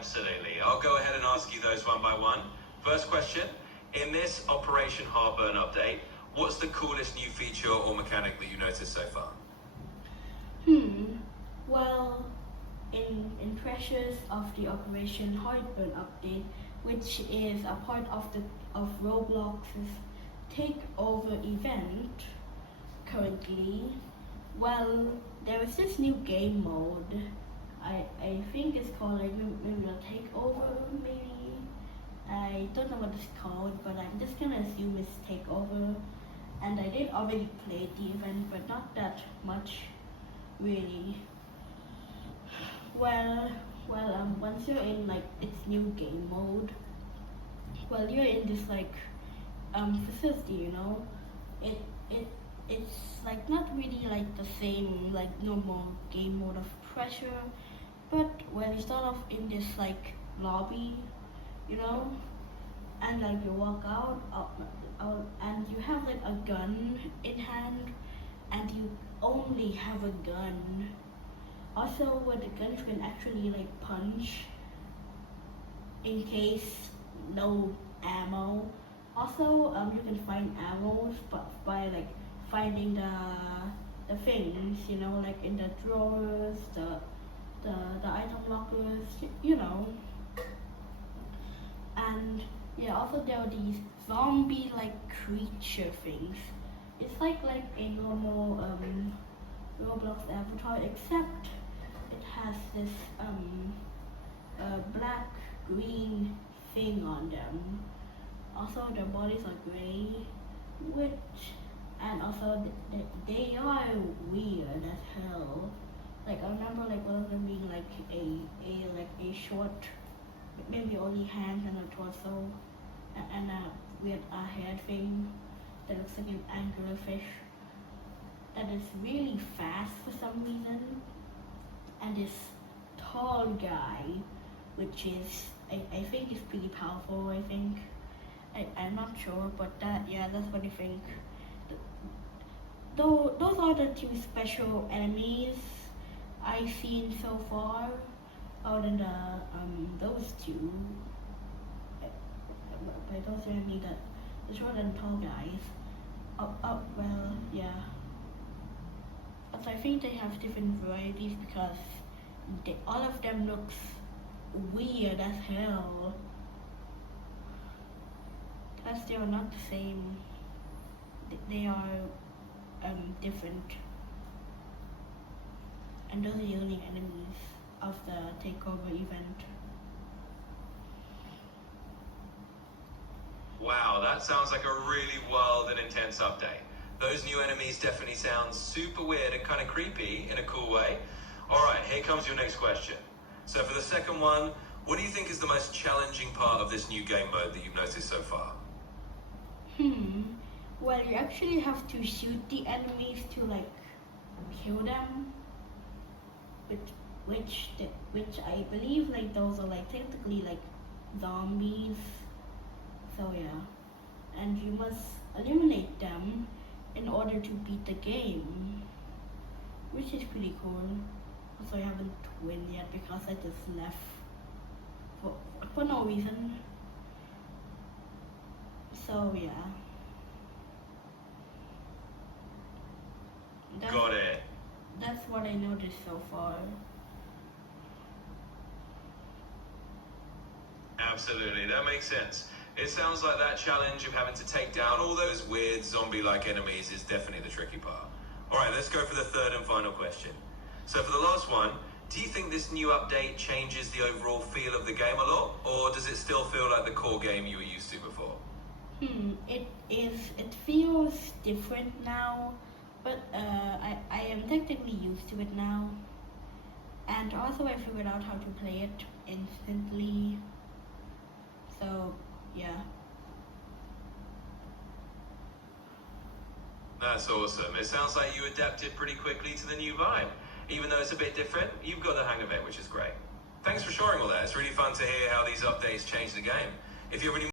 Absolutely. I'll go ahead and ask you those one by one. First question, in this Operation Heartburn update, what's the coolest new feature or mechanic that you noticed so far? Well, in Pressures of the Operation Heartburn update, which is a part of Roblox's takeover event currently, well, there is this new game mode. I think it's called like maybe a takeover, maybe. I don't know what it's called, but I'm just gonna assume it's takeover. And I did already play the event, but not that much, really. Well, once you're in like its new game mode, well, you're in this like facility, you know. It's like not really like the same like normal game mode of Pressure, but when you start off in this like lobby, you know, and like you walk out and you have like a gun in hand, and you only have a gun. Also, with the gun you can actually like punch in case no ammo. Also, you can find ammo by like finding the things, you know, like in the drawers, the item lockers, you know. And yeah, also there are these zombie like creature things. It's like a normal Roblox avatar, except it has this black green thing on them. Also their bodies are gray, and also they are weird as hell. Like I remember like one of them being like a short, maybe only hands and a torso, and a weird hair thing that looks like an anglerfish that is really fast for some reason, and this tall guy, which is I think is pretty powerful. I think I'm not sure, but that's what I think. Though those are the two special enemies I've seen so far, other than those two. By those two I mean the short and tall guys. Well, yeah. But I think they have different varieties because all of them looks weird as hell. Plus they are not the same. They are different. And those are the only enemies of the takeover event. Wow, that sounds like a really wild and intense update. Those new enemies definitely sound super weird and kind of creepy in a cool way. All right, here comes your next question. So for the second one, what do you think is the most challenging part of this new game mode that you've noticed so far? Well, you actually have to shoot the enemies to like kill them, which I believe like those are like technically like zombies. So yeah, and you must eliminate them in order to beat the game, which is pretty cool. Also, I haven't won yet because I just left for no reason. So yeah. Got it. That's what I noticed so far. Absolutely, that makes sense. It sounds like that challenge of having to take down all those weird zombie-like enemies is definitely the tricky part. All right, let's go for the third and final question. So for the last one, do you think this new update changes the overall feel of the game a lot, or does it still feel like the core game you were used to before? It feels different now, but I am technically used to it now. And also I figured out how to play it instantly. So, yeah. That's awesome. It sounds like you adapted pretty quickly to the new vibe. Even though it's a bit different, you've got the hang of it, which is great. Thanks for sharing all that. It's really fun to hear how these updates change the game. If you have any